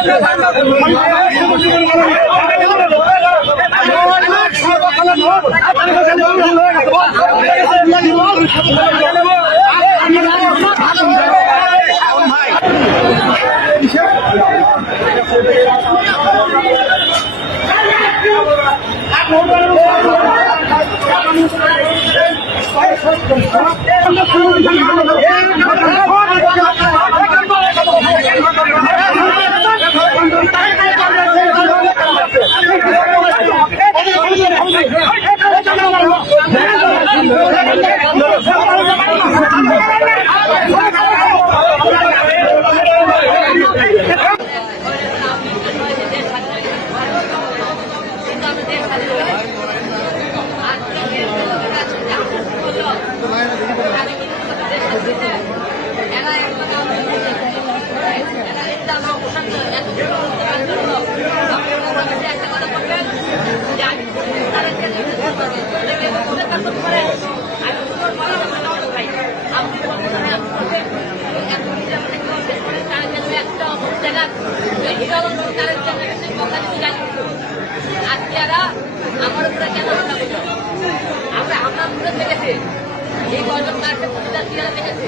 আজকে এরা আমার উপরে কেন হামলা করল? আমরা হামলা করে দেখেছি এই কয়জন চেয়ারে দেখেছি।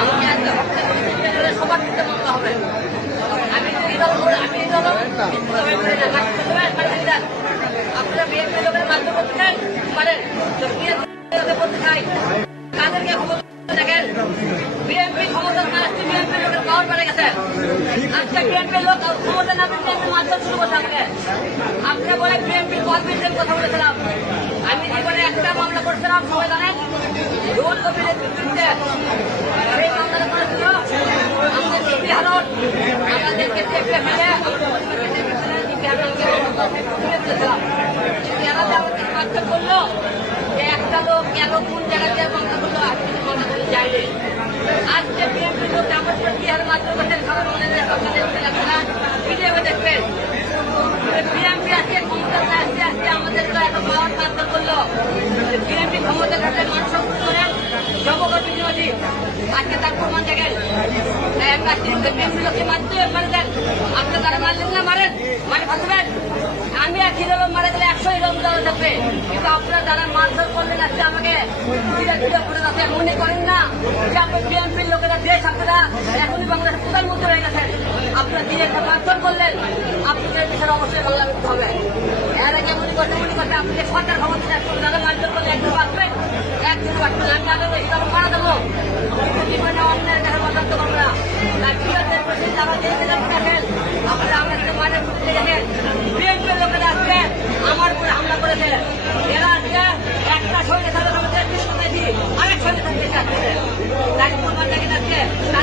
আমাকে আজকে চিন্তা সবার দিতে মামলা হবে। আমি এই দল আপনারা বিএনপি লোকের মাধ্যমে করতে চাই কাদেরকে খবর দেখেন। বিএনপি ক্ষমতা না বিএনপি লোকের পাওয়ার বেড়ে গেছে। আজকে বিএনপি লোক ক্ষমতা না বিএনপি শুরু করছে আমাকে বলে বিএনপি কর্মীদের কথা বলেছিলাম। আমি জীবনে একটা মামলা করছিলাম আমাদেরকে চেপে ফেলে। ডিপি হারনকে তুলে করল। যে একটা লোক কেন কোন জায়গাতে মামলা করল কিন্তু মামলা করে যাইনি আজকে বিএনপি আর মাত্র বছর খাবার মনে ভিডিও দেখবেন বিএনপি আজকে ক্ষমতা আসছে আজকে আমাদের এত পাওয়ার মাত্র করল বিএনপি ক্ষমতা থাকলে মানুষ করেন জবগত বিরোধী আজকে তার প্রমাণ দেখেন মারতে মারে দেন আপনি তারা মারলেন না। মারেন মানে ফাঁসবেন আমি কিলো লোক মারা দেওয়া যাবে কিন্তু আপনারা যারা মারধর করলেন আজকে আমাকে ধীরে ধীরে যাচ্ছে মনে করেন না যে আপনার বিএনপির লোকেরা দেশ আপনারা এখনই বাংলাদেশের প্রধানমন্ত্রী হয়ে গেছেন আপনারা দিয়ে একটা মারধর করলেন, আপনাদের বিষয়ে অবশ্যই বাংলা হবে। এর আগে মনে করতে মনে করতে আপনি সরকার ক্ষমতা যারা মারধর করলে একদিন বাঁচবেন একদিন বাঁচবেন আমি আগে মারা দেবো কিন্তু জীবনে অন্যের করব না 何も問題なく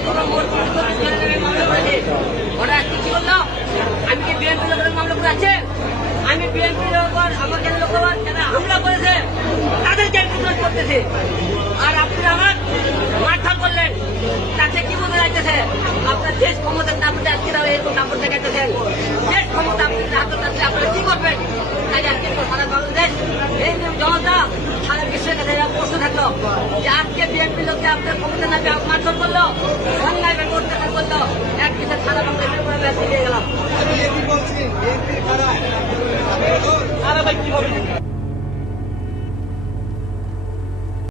এই দুটো মোট মামলা করেছে। ওরা আজকে কি বলল? আমি কি বিএনপি লোকের মামলা করে আমি বিএনপি লোকর আমাকে লোকবার যারা হামলা করেছে, তাদেরকে প্রতিরোধ করতেছে। আর আপনি আমার মাথা করলেন। তাতে কি বোঝা যাইতেছে? আপনার দেশ ক্ষমতা না আপনি আজকে এরকম ক্ষমতা আপনি হাতে করবেন? তাই আজকে সারা বাংলাদেশ, এই জনতা সারা বিশ্বের কাছে এরা প্রশ্ন থাকল যে আজকে বিএনপি লোকে আপনার ক্ষমতা না পেয়ে মারধর করল অন্যায় অত্যাচার করল এক পিছনে সারা বাংলাদেশের উপরে ব্যাস দিয়ে গেলাম। আরে ভাই কি হবে